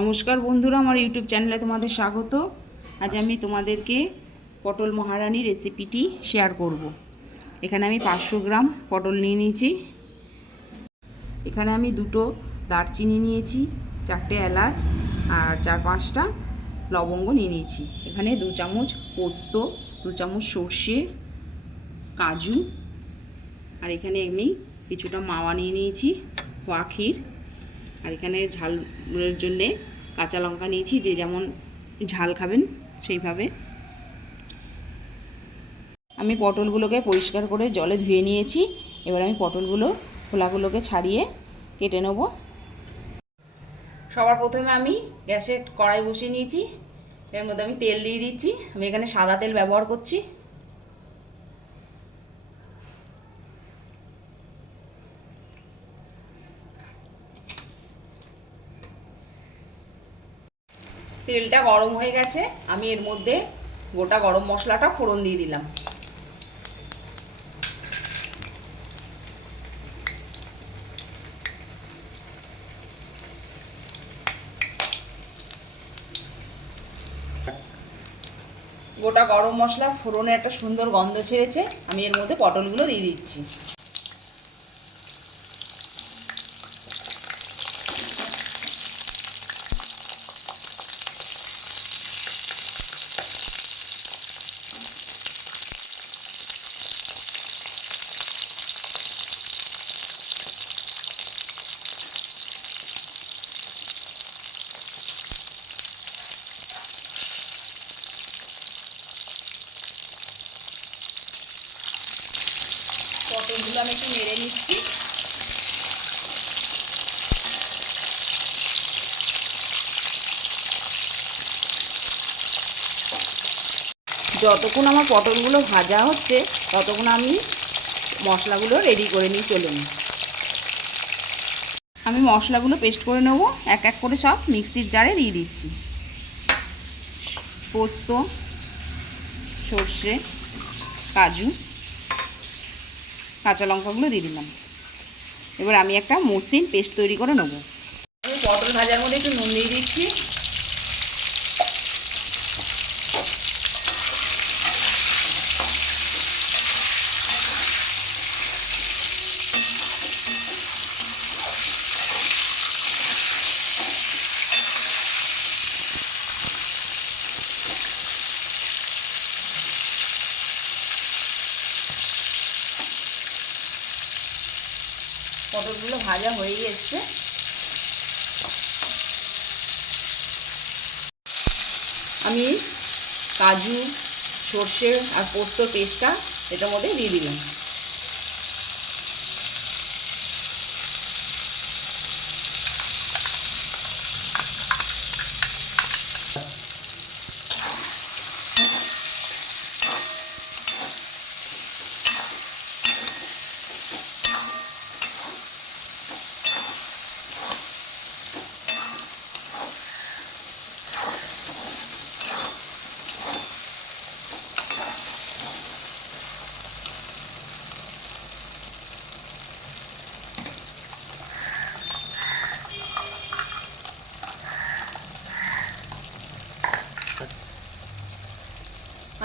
নমস্কার বন্ধুরা, আমার ইউটিউব চ্যানেলে তোমাদের স্বাগত। আজ আমি তোমাদেরকে পটল মহারানী রেসিপিটি শেয়ার করব। এখানে আমি 500 গ্রাম পটল নিয়ে নিয়েছি। এখানে আমি 2টো দারচিনি নিয়েছি, 4টে এলাচ আর 4-5টা লবঙ্গ নিয়ে নিয়েছি। এখানে 2 চামচ পোস্ত, 2 চামচ সর্ষে, কাজু, আর এখানে আমি কিছুটা মাওয়া নিয়ে নিয়েছি, খোয়া ক্ষীর। আর এখানে ঝালের জন্যে কাঁচা লঙ্কা নিয়েছি, যে যেমন ঝাল খাবেন সেইভাবে। আমি পটলগুলোকে পরিষ্কার করে জলে ধুয়ে নিয়েছি। এবার আমি খোলাগুলোকে ছাড়িয়ে কেটে নেব। সবার প্রথমে আমি গ্যাসে কড়াই বসিয়ে নিয়েছি। এর মধ্যে আমি তেল দিয়ে দিচ্ছি। আমি এখানে সাদা তেল ব্যবহার করছি। তেলটা গরম হয়ে গেছে, আমি এর মধ্যে গোটা গরম মশলাটা ফোড়ন দিয়ে দিলাম। গোটা গরম মশলা ফোড়নে একটা সুন্দর গন্ধ ছেড়েছে। আমি এর মধ্যে পটলগুলো দিয়ে দিচ্ছি। পটলগুলো আমি একটু নেড়ে নিচ্ছি। যতক্ষণ আমার পটলগুলো ভাজা হচ্ছে ততক্ষণ আমি মশলাগুলো রেডি করে নিয়ে চলুন। আমি মশলাগুলো পেস্ট করে নেব। এক এক করে সব মিক্সির জারে দিয়ে দিচ্ছি। পোস্ত, সর্ষে, কাজু, কাঁচা লঙ্কাগুলো দিয়ে দিলাম। এবার আমি একটা মসৃণ পেস্ট তৈরি করে নেব। আমি পটল ভাজার মধ্যে একটু নুন দিয়ে দিচ্ছি। পটলগুলো ভাজা হয়ে এসছে। আমি কাজু, সর্ষে আর পোস্ত পেস্টটা এটার মধ্যে দিয়ে দিলাম।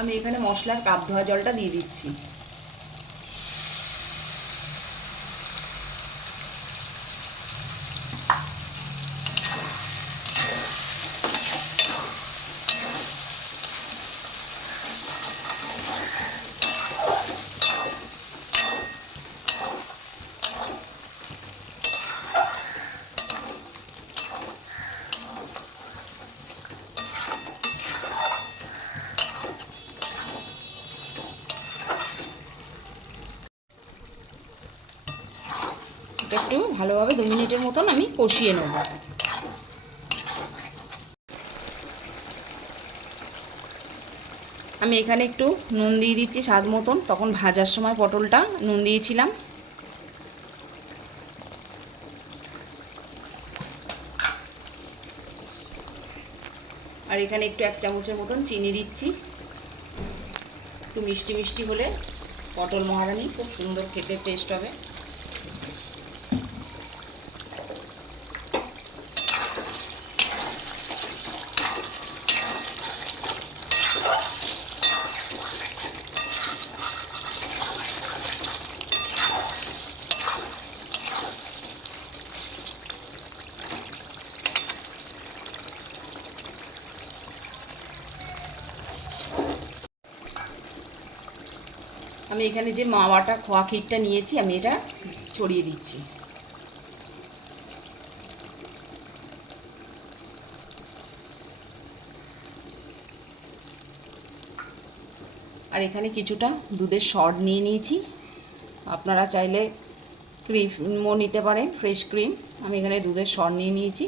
আমি এখানে মশলার কাপ ধোয়া জলটা দিয়ে দিচ্ছি। এটা একটু ভালোভাবে 2 মিনিটের মতন আমি কষিয়ে নেব। আমি এখানে একটু নুন দিয়ে দিচ্ছি স্বাদ মতন। তখন ভাজার সময় পটলটা নুন দিয়েছিলাম। আর এখানে একটু 1 চামচের মতন চিনি দিচ্ছি। একটু মিষ্টি মিষ্টি হলে পটল মহারানী খুব সুন্দর খেতে টেস্ট হবে। আমি এখানে যে মাওয়াটা খোয়া ক্ষীরটা নিয়েছি আমি এটা ছড়িয়ে দিচ্ছি। আর এখানে কিছুটা দুধের সর নিয়ে নিয়েছি, আপনারা চাইলে ক্রিমও নিতে পারেন, ফ্রেশ ক্রিম। আমি এখানে দুধের সর নিয়ে নিয়েছি।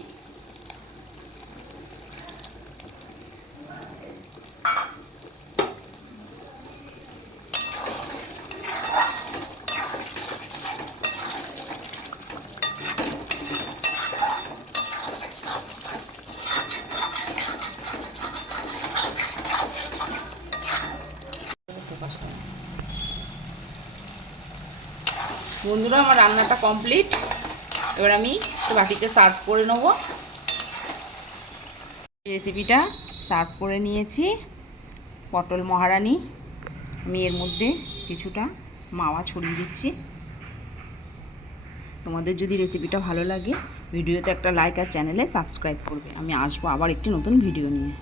বন্ধুরা, আমার রান্নাটা কমপ্লিট। এবার আমি বাটিতে সার্ভ করে নেব। রেসিপিটা সার্ভ করে নিয়েছি, পটল মহারানি। আমি এর মধ্যে কিছুটা মাওয়া ছড়িয়ে দিচ্ছি। তোমাদের যদি রেসিপিটা ভালো লাগে ভিডিওতে একটা লাইক আর চ্যানেলে সাবস্ক্রাইব করবে। আমি আসবো আবার একটি নতুন ভিডিও নিয়ে।